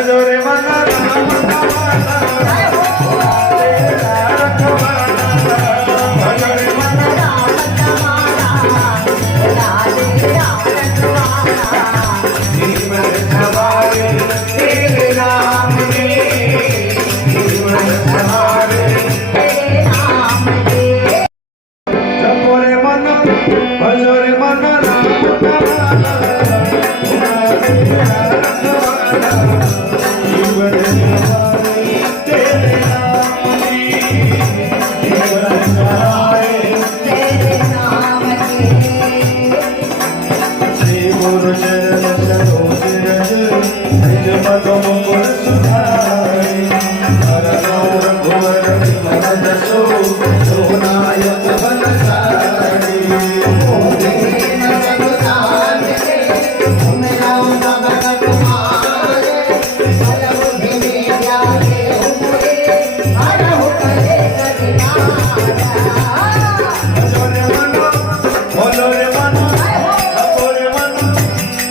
भजोरे मन राम कमाना तेरा रखवाला भजोरे मन राम कमाना तेरा रखवाला जीवन सवारे तेरे नाम ने जीवन सवारे तेरे नाम ने जपोरे मन भजोरे मन राम कमाना तेरा रखवाला जीवन सवारे तेरे नाम ने जीवन सवारे तेरे नाम ने श्री गुरु चरण सरोज रज निज पद मुकुर सुधारे हरनौ रघुवर विमल जसो सोनायक बलशाली ओरे जगदान के मेरा भगत तुम्हारे बल बुद्धि विद्या के उमरे हरहु करे भजोरे मन भजोरे मन भजोरे मन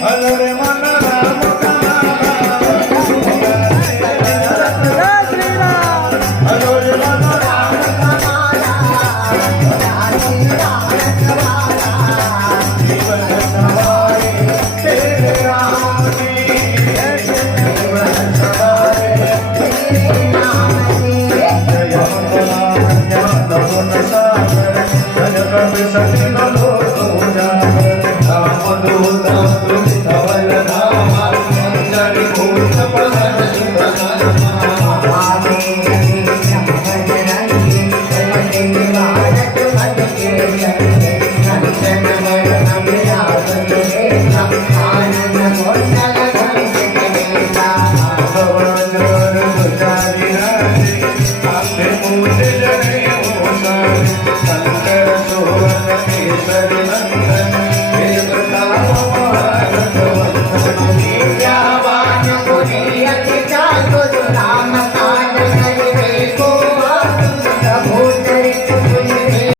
भजोरे मन राम भजोरे मन राम जीवन सवारे तेरे राम ने जीवन सवारे तेरे नाम ने जय मंगला ज्ञान गुण सागर जय कवि सखी लो जागर राम दूत तुझ धवल धामा मंजरी भूत पवन Jai